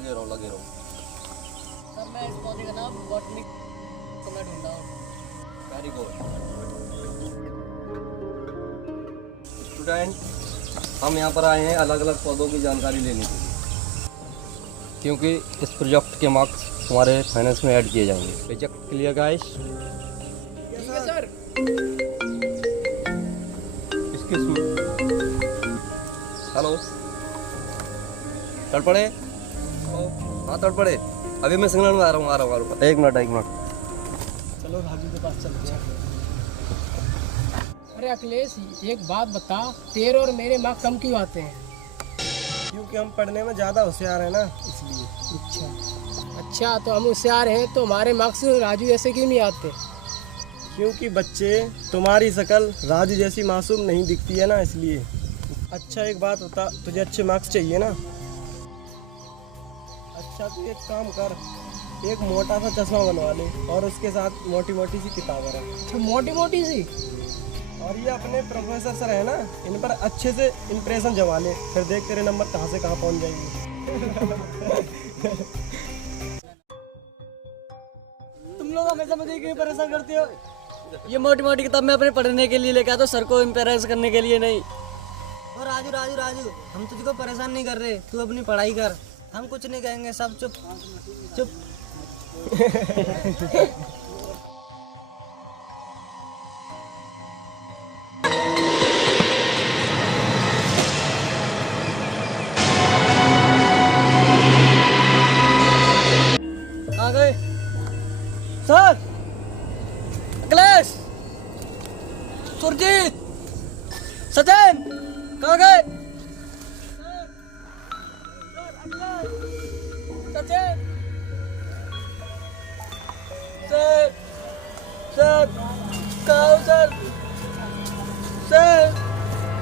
लगे रहो लगे रहो। सर मैं इस पौधे का नाम बॉटनिक को मैं ढूंढ रहा हूँ। वेरी गुड स्टूडेंट, हम यहाँ पर आए हैं अलग अलग पौधों की जानकारी लेने के लिए, क्योंकि इस प्रोजेक्ट के मार्क्स तुम्हारे फाइनेंस में ऐड किए जाएंगे। Project clear guys? सर इसके हेलो तड़ पड़े? हाँ तड़ पड़े, अभी मैं सिग्नल में आ रहा हूँ। एक मिनट। चलो राजू के पास चलते हैं। अरे अखिलेश एक बात बता, तेरे और मेरे मार्क्स कम क्यों आते हैं? क्योंकि हम पढ़ने में ज़्यादा होशियार हैं ना, इसलिए। अच्छा तो हम होशियार हैं तो हमारे मार्क्स राजू जैसे क्यों नहीं आते? क्योंकि बच्चे तुम्हारी शक्ल राजू जैसी मासूम नहीं दिखती है ना, इसलिए। अच्छा एक बात बता, तुझे अच्छे मार्क्स चाहिए ना? अच्छा तो एक काम कर, एक मोटा सा चश्मा बनवा ले और उसके साथ मोटी मोटी सी किताब रख। अच्छा मोटी मोटी सी? और ये अपने प्रोफेसर सर है ना, इन पर अच्छे से इम्प्रेशन जमा ले, फिर देख तेरे नंबर कहाँ से कहाँ पहुँच जाएंगे। तुम लोग हमेशा मुझे क्यों परेशान करते हो? ये मोटी मोटी किताब मैं अपने पढ़ने के लिए लेके आता हूँ, सर को इम्प्रेस करने के लिए नहीं। और राजू राजू राजू, हम तुझको परेशान नहीं कर रहे, तू अपनी पढ़ाई कर, हम कुछ नहीं कहेंगे, सब चुप चुप। आ गए सर। अखिलेश, सुरजीत, सचिन कहाँ गए? सचिन सर सर कहाँ हो sir? Sir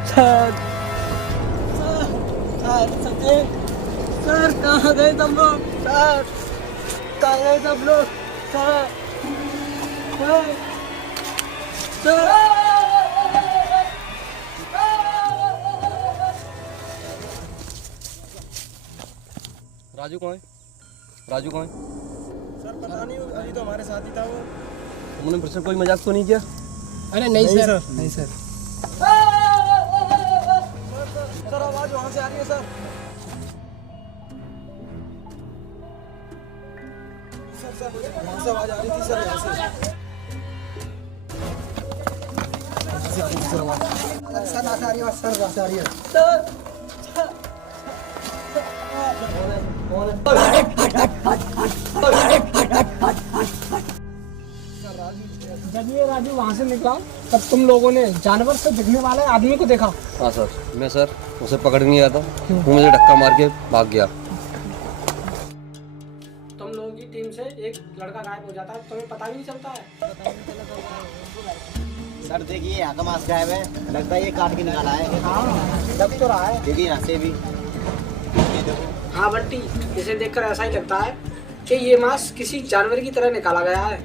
sir sir Sachin sir कहाँ गए सब लोग? सर कहाँ गए सब लोग? सर सर सर राजू कहाँ है? राजू कहाँ है? सर पता नहीं, अभी तो हमारे साथ ही था वो। तुमने फिर से कोई मजाक तो नहीं किया? अरे नहीं सर, नहीं सर। सर आवाज वहाँ से आ रही है सर। सर वहाँ से आवाज आ रही थी सर, यहाँ से। सर वहाँ से आ रही है, सर वहाँ से आ रही है। जब ये राजू वहाँ से निकला तब तुम लोगों ने जानवर से दिखने वाले आदमी को देखा? हाँ सर, मैं सर उसे पकड़ नहीं गया था, वो मुझे धक्का मार के भाग गया। तुम लोगों की टीम से एक लड़का गायब हो जाता है, तुम्हें पता भी नहीं चलता है? सर देखिए यहाँ का मास्क गायब है, लगता है ये काट के निकाला है। हाँ लग तो रहा है। देखिए यहाँ से भी। हाँ बंटी, इसे देखकर ऐसा ही लगता है कि ये मांस किसी जानवर की तरह निकाला गया है।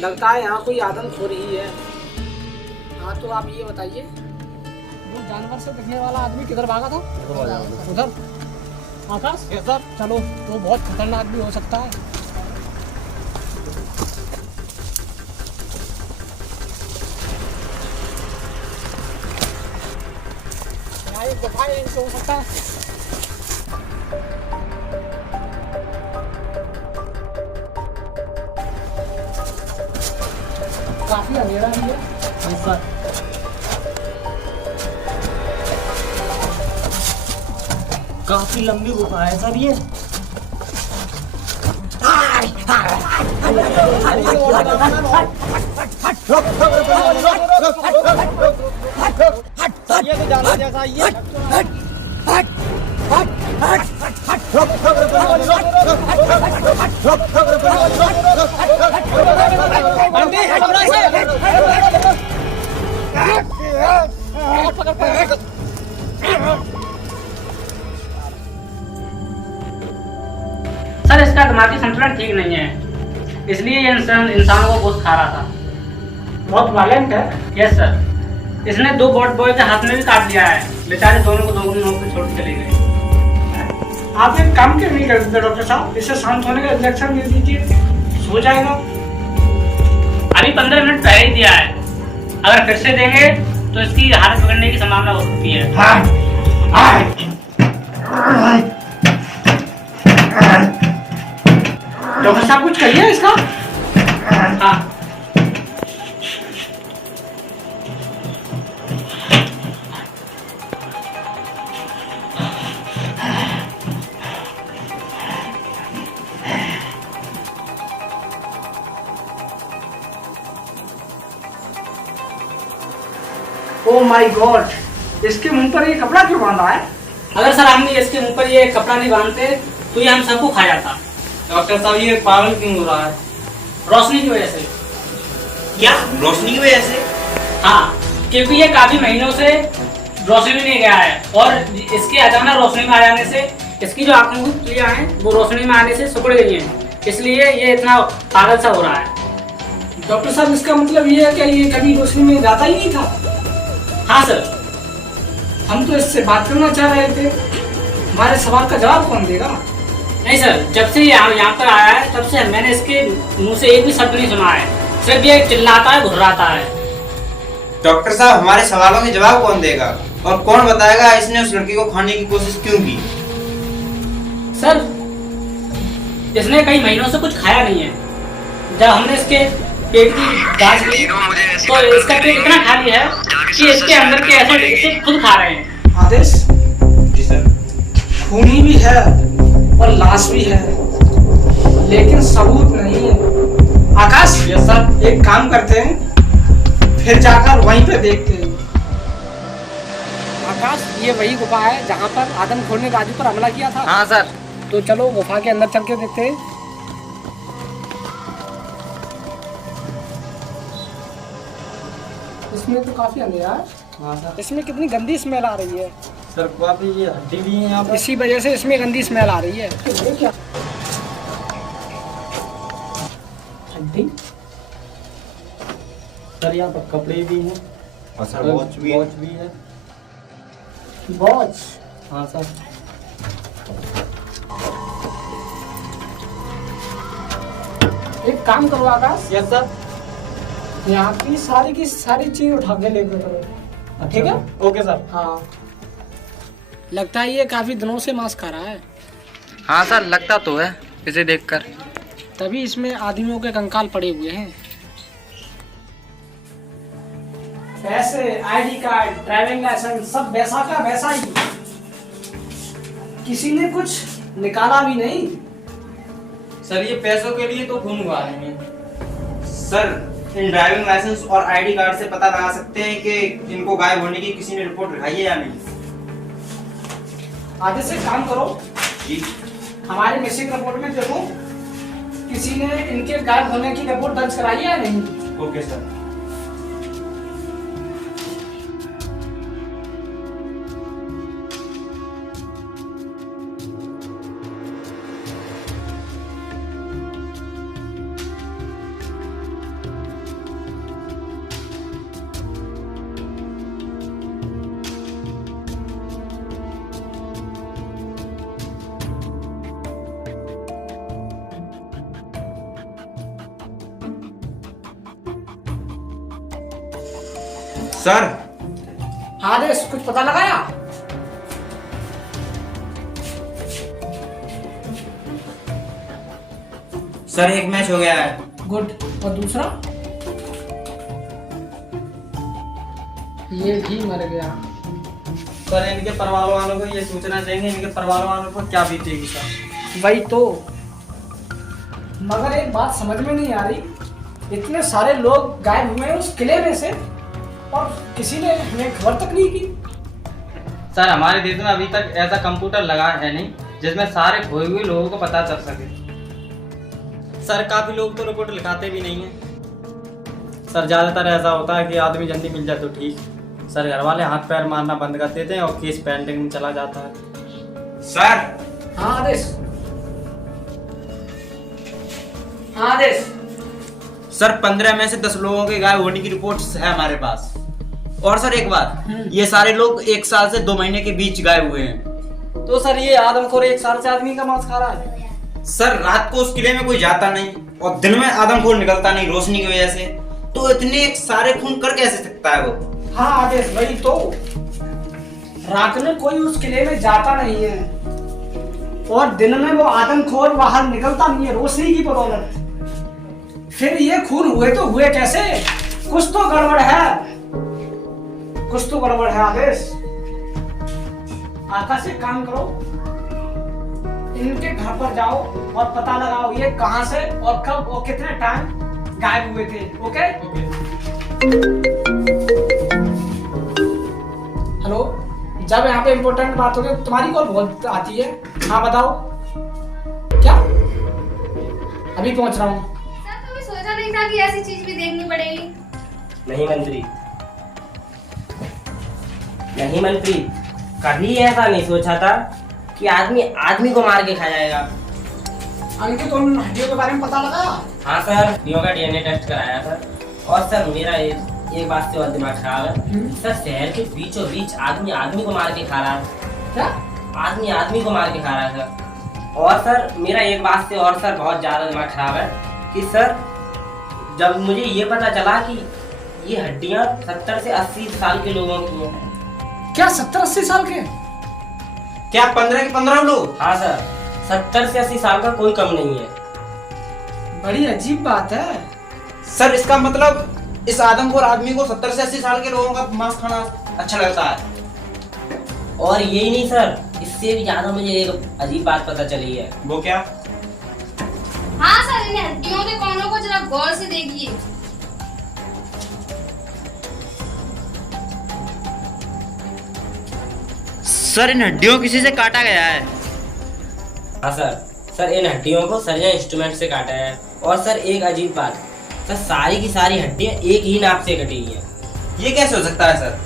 लगता है यहाँ कोई आदमखोर ही है। हाँ तो आप ये बताइए, वो जानवर से दिखने वाला आदमी किधर भागा था? उधर। आकाश सर चलो, तो बहुत खतरनाक भी हो सकता है। यहाँ एक गुफा है, इनसे हो सकता है। काफी अंधेरा भी है सर। काफी लंबी गुफा है सर ये। ये तो जानवर जैसा ही है। सर इसका दिमागी संतुलन ठीक नहीं है, इसलिए ये इंसानों को गोश्त खा रहा था। बहुत वायलेंट है। यस सर, इसने 2 बॉट बॉय के हाथ में भी काट दिया है, बेचारे दोनों को 2 नोक पे छोड़ के चले गए। आप एक काम क्यों नहीं कर देते डॉक्टर साहब? इसे शांत होने का इंजेक्शन दे दीजिए, सो जाएगा। अभी 15 मिनट पहले ही दिया है, अगर फिर से देंगे तो इसकी हालत बिगड़ने की संभावना हो सकती है। डॉक्टर साहब कुछ करिए इसका। हाँ, ओ माय गॉड, इसके मुंह पर ये कपड़ा क्यों बांधा है? अगर सर हमने इसके मुंह पर ये कपड़ा नहीं बांधते तो ये हम सबको खा जाता। डॉक्टर साहब ये पागल क्यों हो रहा है? रोशनी की वजह से। क्या रोशनी की वजह से? हाँ, क्योंकि ये काफी महीनों से रोशनी में नहीं गया है और इसके अचानक रोशनी में आ जाने से इसकी जो आंखों की पुतलियां हैं वो रोशनी में आने से सिकुड़ गई हैं, इसलिए ये इतना पागल सा हो रहा है। डॉक्टर साहब इसका मतलब ये है कि ये कभी रोशनी में जाता ही नहीं था? हाँ सर, हम तो इससे बात करना चाह रहे थे, हमारे सवाल का जवाब कौन देगा? नहीं सर, जब से यहाँ पर आया है तब से मैंने इसके मुंह से एक भी शब्द नहीं सुना है, सिर्फ ये चिल्लाता है, घुर्राता है। डॉक्टर साहब हमारे सवालों के जवाब कौन देगा और कौन बताएगा इसने उस लड़की को खाने की कोशिश क्यों की? सर, इसने कई महीनों से कुछ खाया नहीं है। जब हमने इसके पेट की जांच की तो इसका पेट इतना खाली है कि इसके अंदर के एसिड इसे खुद खा रहे हैं। आदेश, जी सर। खूनी भी है और लाश भी है, लेकिन सबूत नहीं है। आकाश, यस सर। एक काम करते हैं, फिर जाकर वहीं पे देखते हैं। आकाश, ये वही गुफा है जहाँ पर आदमखोर ने राजू पर हमला किया था। हाँ सर। तो चलो गुफा के अंदर चल के देखते हैं। इसमें तो काफी अंधेरा है। हाँ सर। इसमें कितनी गंदी स्मेल आ रही है। सर काफी ये हड्डी भी है यहाँ पर। इसी वजह से इसमें गंदी स्मेल आ रही है। ये क्या हड्डी? सर यहाँ पर कपड़े भी हैं और सर वॉच भी है। वॉच भी है। वॉच? हाँ सर। एक काम करो आकाश, यस सर। यहाँ की सारी चीज उठा के लेके चलो, ठीक है? Okay sir. हाँ, लगता है ये काफी दिनों से मांस खा रहा है, हाँ सर, लगता तो है इसे देखकर। तभी इसमें आदमियों के कंकाल पड़े हुए हैं। पैसे, आईडी कार्ड, ड्राइविंग लाइसेंस सब वैसा का वैसा ही, किसी ने कुछ निकाला भी नहीं। सर ये पैसों के लिए तो खून हुआ है। सर इन ड्राइविंग लाइसेंस और आईडी कार्ड से पता लगा सकते हैं कि इनको गायब होने की किसी ने रिपोर्ट लिखाई है या नहीं? आगे से काम करो, जी। हमारे मिसिंग रिपोर्ट में देखो किसी ने इनके गायब होने की रिपोर्ट दर्ज कराई है या नहीं। Okay sir. सर हाँ देश, कुछ पता लगाया? सर एक मैच हो गया है। गुड। और दूसरा? ये भी मर गया। सर इनके परिवार वालों को ये सोचना चाहिए इनके परिवार वालों को क्या बीतेगी सर। वही तो, मगर एक बात समझ में नहीं आ रही, इतने सारे लोग गायब हुए हैं उस किले में से और किसी ने हमें खबर तक नहीं की। सर हमारे देश में अभी तक ऐसा कंप्यूटर लगा है नहीं जिसमें सारे खोए हुए लोगों को पता चल सके। सर काफी लोग तो रिपोर्ट लिखाते भी नहीं है सर। ज्यादातर ऐसा होता है कि आदमी जल्दी मिल जाए तो ठीक, सर घर वाले हाथ पैर मारना बंद कर देते हैं और केस पेंडिंग में चला जाता है। सर हाँ आदेश, हाँ आदेश। सर 15 में से 10 लोगों के गायब होने की रिपोर्ट्स है हमारे पास। और सर एक बात, ये सारे लोग 1 साल से 2 महीने के बीच गायब हुए हैं। तो सर ये आदमखोर 1 साल से आदमी का मांस खा रहा है। सर रात को उस किले में कोई जाता नहीं और दिन में आदमखोर निकलता नहीं रोशनी की वजह से, तो इतने सारे खून कर कैसे सकता है वो? हाँ आदेश, वही तो, रात में कोई उस किले में जाता नहीं है और दिन में वो आदमखोर बाहर निकलता नहीं है रोशनी की बदौलत। फिर ये खून हुए तो हुए कैसे? कुछ तो गड़बड़ है, कुछ तो गड़बड़ है आदेश। आकाश एक काम करो, इनके घर पर जाओ और पता लगाओ ये कहां से और कब और कितने टाइम गायब हुए थे। ओके? हेलो, जब यहाँ पे इम्पोर्टेंट बात हो गई तुम्हारी कॉल बहुत आती है। हाँ बताओ, क्या? अभी पहुंच रहा हूँ। सर कभी सोचा नहीं था कि ऐसी चीज भी देखनी पड़ेगी? नहीं मंत्री, नहीं मंत्री, कभी ऐसा नहीं सोचा था कि आदमी आदमी को मार के खा जाएगा। अंकित, तुम हड्डियों के बारे में पता लगाया? हाँ सर, हड्डियों का डीएनए टेस्ट कराया सर। और सर मेरा एक बात से और दिमाग खराब है सर, शहर के बीचों बीच आदमी आदमी को मार के खा रहा है। क्या? आदमी आदमी को मार के खा रहा है सर। और सर मेरा एक बात से और सर बहुत ज्यादा दिमाग खराब है कि सर जब मुझे ये पता चला कि ये हड्डियां 70 से 80 साल के लोगों की हैं। क्या 70-80 साल के? क्या 15 के 15 लोग? हाँ सर, 70 से 80 साल का कोई कम नहीं है। बड़ी अजीब बात है। सर इसका मतलब इस आदमखोर आदमी को 70 से 80 साल के लोगों का मांस खाना अच्छा लगता है। और यही नहीं सर, इससे भी ज्यादा मुझे एक अजीब बात पता चली है। वो क्या? हाँ सर, इन हड्डियों के कोनों को जरा गौर से देखिए। सर इन हड्डियों को किसी से काटा गया है। हाँ सर इन हड्डियों को सर्जन इंस्ट्रूमेंट से काटा है। और सर एक अजीब बात, सर सारी की सारी हड्डियां एक ही नाप से कटी हुई है। ये कैसे हो सकता है सर?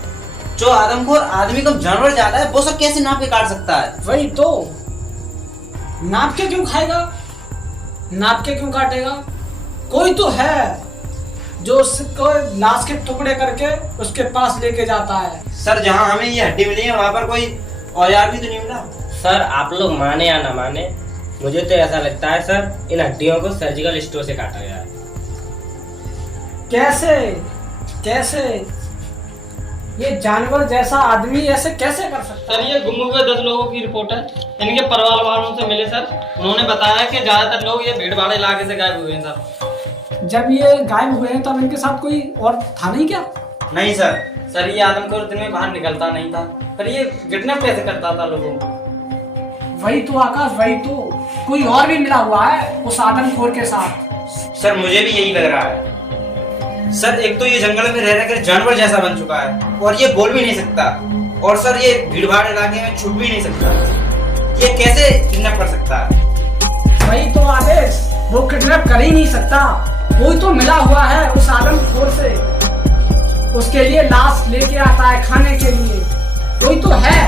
जो आदमखोर आदमी को जानवर ज्यादा है वो सब कैसे नाप के काट सकता है? वही तो, नाप के क्यों खाएगा, नाप के क्यों काटेगा? कोई तो है जो उसको लाश के टुकड़े करके उसके पास लेके जाता है। सर जहाँ हमें ये हड्डी मिली है वहाँ पर कोई औजार भी तो नहीं मिला? सर आप लोग माने या ना माने, मुझे तो ऐसा लगता है सर इन हड्डियों को सर्जिकल स्टोर से काटा गया है। कैसे कैसे ये जानवर जैसा आदमी ऐसे कैसे कर सकता सर ये गुम हुए 10 लोगों की रिपोर्ट है, इनके परिवार वालों से मिले सर, उन्होंने बताया कि ज्यादातर लोग ये भीड़ भाड़ इलाके से गायब हुए हैं सर। जब ये गायब हुए हैं तब इनके साथ कोई और था नहीं क्या? नहीं सर। सर ये आदमखोर दिन में बाहर निकलता नहीं था, पर ये किडनैप कैसे करता था लोगों को? वही तो आकाश, वही तो, कोई और भी मिला हुआ है उस आदमखोर के साथ। सर मुझे भी यही लग रहा है। सर एक तो ये जंगल में रह रहकर जानवर जैसा बन चुका है और ये बोल भी नहीं सकता, और सर ये भीड़ भाड़ इलाके में छुप भी नहीं सकता। ये कैसे किडनैप कर सकता है? वही तो आदेश, वो किडनैप कर ही नहीं सकता। कोई तो मिला हुआ है उस आदमखोर से, उसके लिए लाश लेके आता है खाने के लिए। कोई तो है।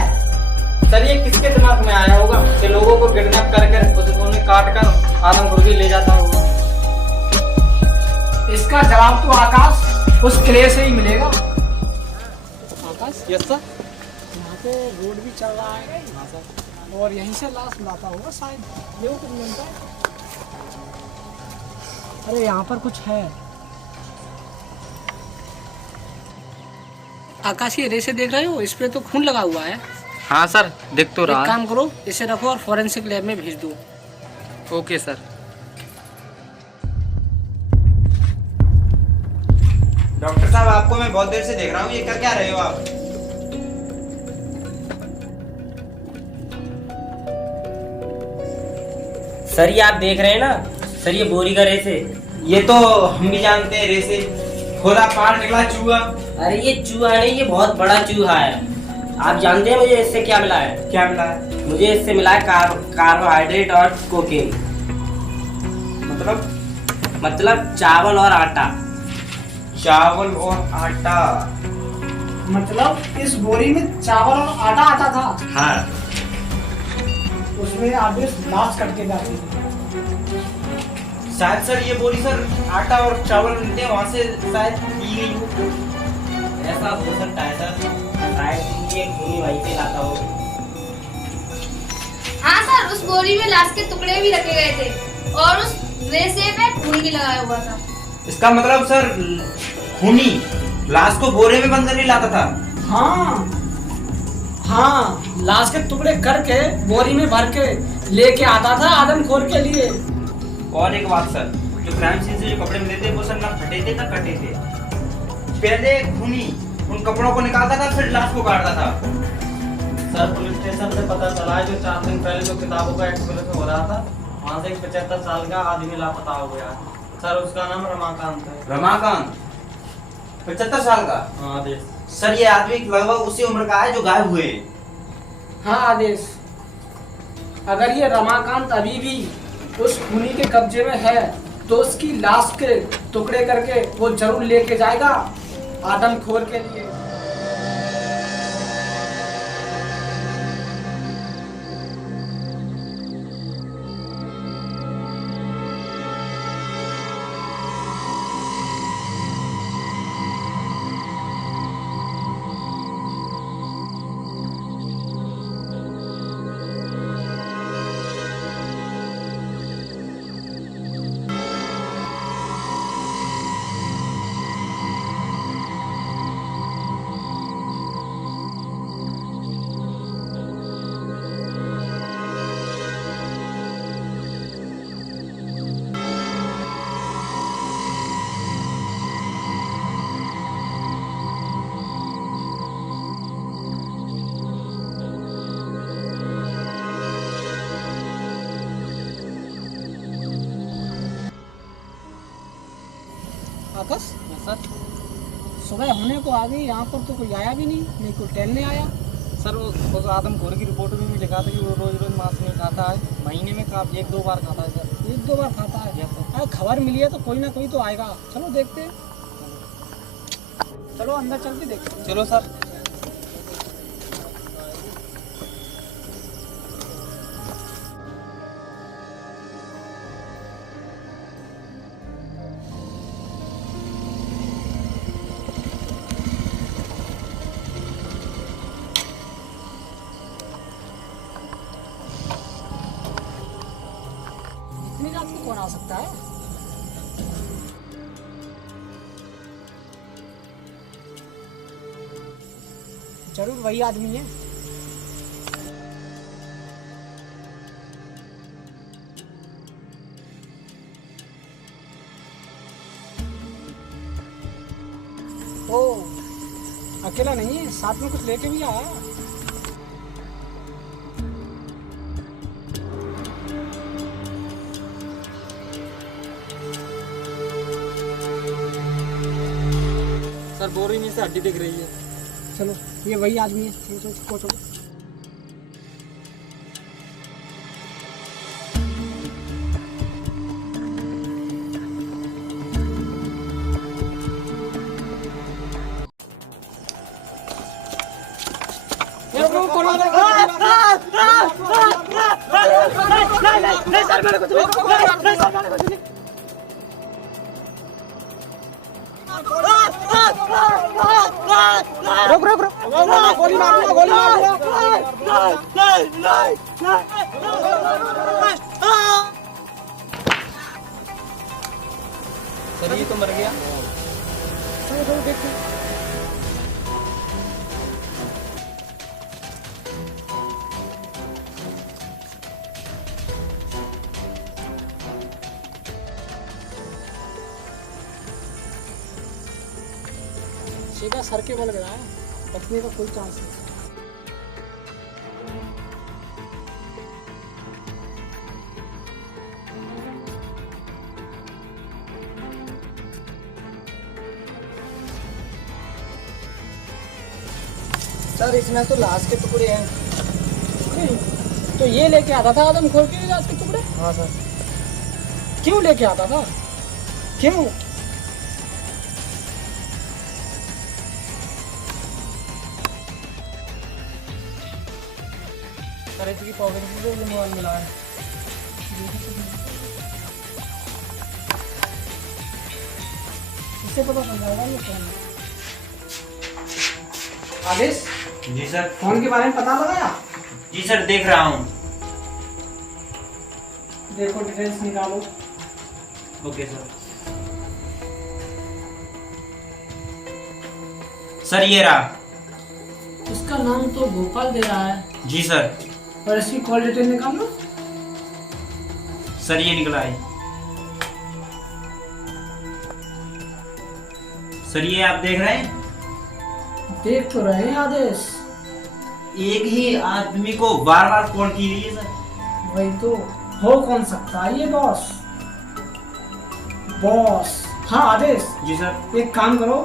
सर ये किसके दिमाग में आया होगा कि लोगों को किडनैप करके उन्हें काट कर आदमखोर भी ले जाता होगा? इसका जवाब तो आकाश उस किले से ही मिलेगा। आकाश, यस सर। यहाँ पे रोड भी चल रहा है और यहीं से लाश लाता होगा शायद। ये कुछ मिलता है। अरे यहाँ पर कुछ है। आकाश, ये रेसे देख रहे हो, इस पे तो खून लगा हुआ है। हाँ सर देख तो एक काम करो, इसे रखो और फॉरेंसिक लैब में भेज दो। Okay sir. डॉक्टर साहब आपको मैं बहुत देर से देख रहा हूँ, ये कर क्या रहे हो आप? सर ये आप देख रहे हैं ना सर, ये बोरी का रेस है। ये तो हम भी जानते हैं, रेसे खोदा पार निकला चूहा। अरे ये चूहा नहीं, ये बहुत बड़ा चूहा है। आप जानते हैं मुझे इससे क्या मिला है? क्या मिला है? मुझे इससे मिला है कार्बोहाइड्रेट और कोकेन। मतलब चावल और आटा। चावल और आटा? मतलब इस बोरी में चावल और आटा आता था? हाँ। उसमें आदेश लाश कट के जाती थी। शायद सर ये बोरी सर आटा और चावल मिलते हैं वहाँ से शायद दी गई हो। ऐसा हो सकता है सर, शायद ये भूमि वहीं से लाता हो। उस बोरी में लाश के टुकड़े भी रखे गए थे और उस रेसे पे खून भी लगाया हुआ था। इसका मतलब सर खूनी लाश को बोरे में बंद करके लाता था। हाँ हाँ, लाश के टुकड़े करके बोरी में भर के लेके आता था आदमखोर के लिए। और एक बात सर, जो क्राइम सीन से जो कपड़े मिले थे वो सर ना फटे थे ना कटे थे। पहले खूनी उन कपड़ों को निकालता था फिर लाश को काटता था। सर पुलिस स्टेशन से पता चला है जो 4 दिन पहले जो किताबों का एक्सप्रेस हो रहा था वहाँ से एक 75 साल का आदमी लापता हो गया। सर उसका नाम रमाकांत है। रमाकांत 75 साल का? हाँ आदेश। सर ये आदमी लगभग उसी उम्र का है जो गायब हुए। हाँ आदेश, अगर ये रमाकांत अभी भी उस खूनी के कब्जे में है तो उसकी लाश के टुकड़े करके वो जरूर लेके जाएगा आदमखोर के लिए। आकाश, सर सुबह होने को आ गई, यहाँ पर तो कोई आया भी नहीं कोई टहलने आया। सर वो आदमखोर की रिपोर्ट में भी लिखा था कि वो रोज मांस नहीं खाता है, महीने में 1-2 बार खाता है सर। 1-2 बार खाता है? अरे खबर मिली है तो कोई ना कोई तो आएगा। चलो देखते हैं, चलो अंदर चल के देखते हैं। चलो सर। इतनी रात को कौन आ सकता है? जरूर वही आदमी है। ओ, अकेला नहीं है, साथ में कुछ लेके भी आया है। सर बोरी में से हड्डी दिख रही है। चलो ये वही आदमी है, चलो चलो चलो। रुक रुक रुक, गोली मार दिया, गोली मार दिया। सर ये तो मर गया। चलो चलो देखते हैं। सीधा सर के बल गया है, बचने का कोई चांस नहीं। सर इसमें तो लाश के टुकड़े हैं। तो ये लेके आता था आदमखोर के लिए लाश के टुकड़े? हाँ सर। क्यों लेके आता था, क्यों? सर इसकी पॉकेट में भी मोबाइल मिला है। इससे पता चल जाएगा ये कौन है। आदेश, जी सर। फोन के बारे में पता लगाया? जी सर देख रहा हूँ। देखो डिटेल्स निकालो। Okay sir. सर ये रहा। इसका नाम तो गोपाल दे रहा है। जी सर। और इसकी कॉल डिटेल निकालो। सर ये निकला है। सर ये आप देख रहे हैं? देख तो रहे हैं आदेश। एक ही आदमी को बार बार फोन की रही है सर। वही तो, हो कौन सकता है ये बॉस? बॉस, हाँ आदेश। जी सर। एक काम करो,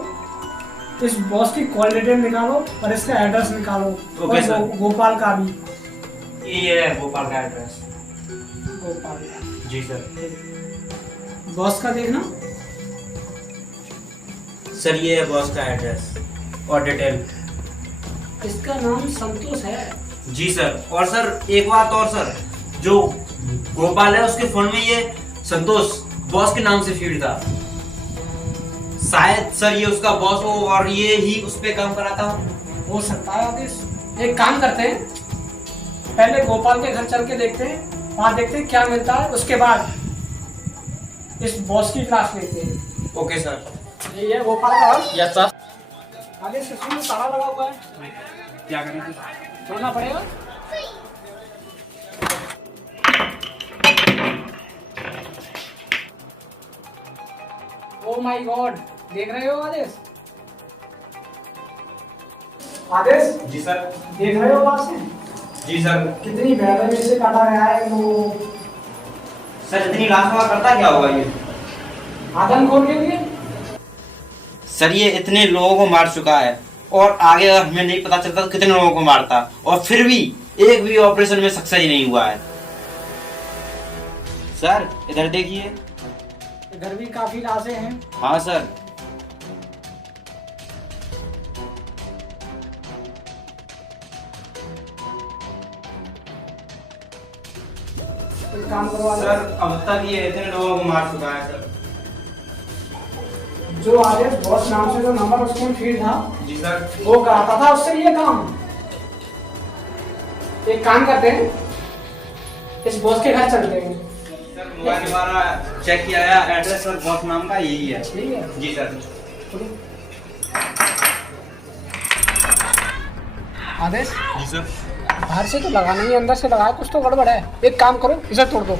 इस बॉस की कॉल डिटेल निकालो और इसका एड्रेस निकालो। ओके और सर। गोपाल का भी। ये है गोपाल का एड्रेस। गोपाल का। जी सर। बॉस का देखना। सर ये है बॉस का एड्रेस और डिटेल। इसका नाम संतोष है। जी सर। और सर एक बात और सर, जो गोपाल है उसके फोन में ये संतोष बॉस के नाम से फीड था। शायद सर ये उसका बॉस हो और ये ही उस पे काम कराता हो। हो सकता है आदेश। एक काम करते हैं, पहले गोपाल के घर चल के देखते हैं, वहां देखते हैं क्या मिलता है, उसके बाद इस बॉस की क्लास लेते हैं। Okay sir. ये है गोपाल का घर। Yes sir. आदेश सिस्टम में ताला लगा हुआ है, क्या करें? खोलना पड़ेगा। ओ माय गॉड, देख रहे हो आदेश? आदेश जी सर। देख रहे हो वहां से जी सर। कितनी बेरहमी से काटा गया है वो। सर इतनी लाशवा करता क्या होगा ये? आदमखोर के लिए। सर ये इतने लोगों को मार चुका है और आगे अगर हमें नहीं पता चलता तो कितने लोगों को मारता, और फिर भी एक भी ऑपरेशन में सक्सेस नहीं हुआ है। सर इधर देखिए। इधर भी काफी लाशें हैं। हाँ सर। कोई काम करवा दो। सर अब तक ये इतने लोगों को मार चुका है सर। जो आदेश बॉस नाम से जो नंबर उसमें फीड था, जी सर। वो कराता था उससे ये काम। एक काम करते हैं, इस बॉस के घर चलते हैं। सर मोबाइल हमारा चेक किया है, एड्रेस और बॉस नाम का यही है। ठीक है। जी सर। आदेश जी सर। बाहर से तो लगाना ही, अंदर से लगाया, कुछ तो गड़बड़ है। एक काम करो, इसे तोड़ दो।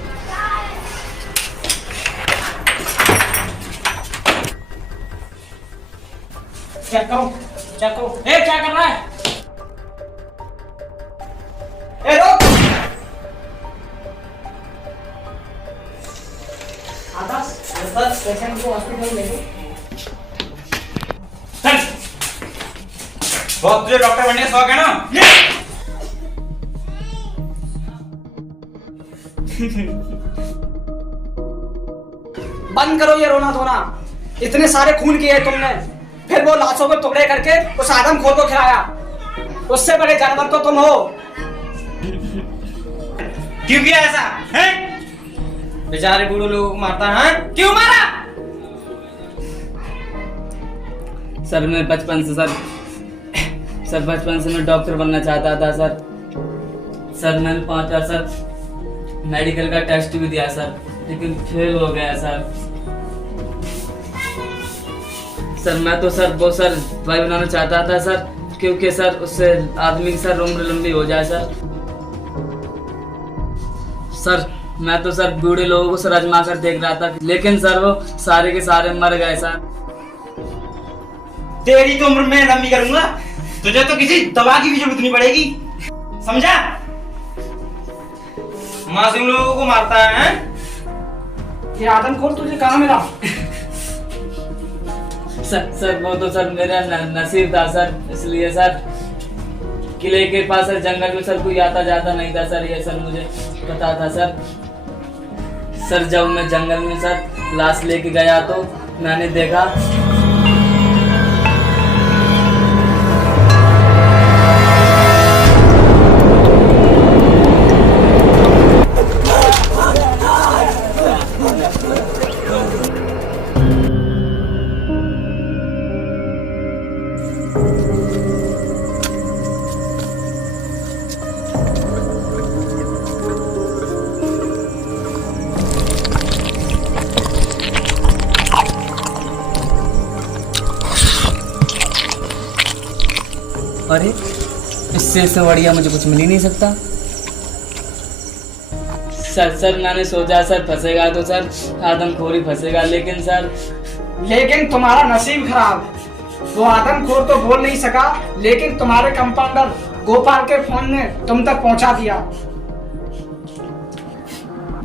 चेक करो, चेक करो। ए क्या कर रहा है? ए रोक। आकाश, पेशेंट को हॉस्पिटल ले गए। चल। बहुत तुझे डॉक्टर बनने का शौक है ना? बंद करो ये रोना धोना। इतने सारे खून किए तुमने, फिर वो लाशों को टुकड़े करके उस आदमखोर को खिलाया। उससे बड़े जानवर तो तुम हो। क्यों किया ऐसा है? बेचारे बूढ़े लोगों को मारता है। क्यों मारा? सर मैं बचपन से मैं डॉक्टर बनना चाहता था सर। सर मैंने 5 बार सर मेडिकल का टेस्ट भी दिया सर, लेकिन फेल हो गया सर। सर मैं तो सर वो सर भाई बनाना चाहता था सर, क्योंकि सर उससे आदमी की सर उम्र लंबी हो जाए सर। सर मैं तो सर बूढ़े लोगों को सर आजमा कर देख रहा था, लेकिन सर वो सारे के सारे मर गए सर। तेरी तो उम्र मैं लंबी करूंगा, तुझे तो किसी दवा की भी जरूरत नहीं पड़ेगी, समझा? मासूम लोगों को मारता है। ये आदमखोर तुझे कहाँ मिला? सर वो तो सर मेरा नसीब था सर, इसलिए सर किले के पास सर जंगल में सर कोई आता जाता नहीं था सर, ये सर मुझे पता था सर। सर जब मैं जंगल में सर लाश लेके गया तो मैंने देखा अरे इससे बढ़िया मुझे कुछ मिल ही नहीं सकता। सर मैंने सोचा सर फंसेगा तो सर आदमखोरी फंसेगा, लेकिन सर लेकिन तुम्हारा नसीब खराब है। वो आदमखोर तो बोल नहीं सका, लेकिन तुम्हारे कंपाउंडर गोपाल के फोन ने तुम तक पहुंचा दिया।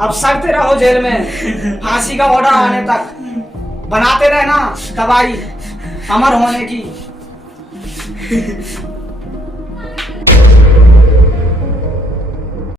अब सड़ते रहो जेल में फांसी का ऑर्डर आने तक, बनाते रहना दवाई अमर होने की।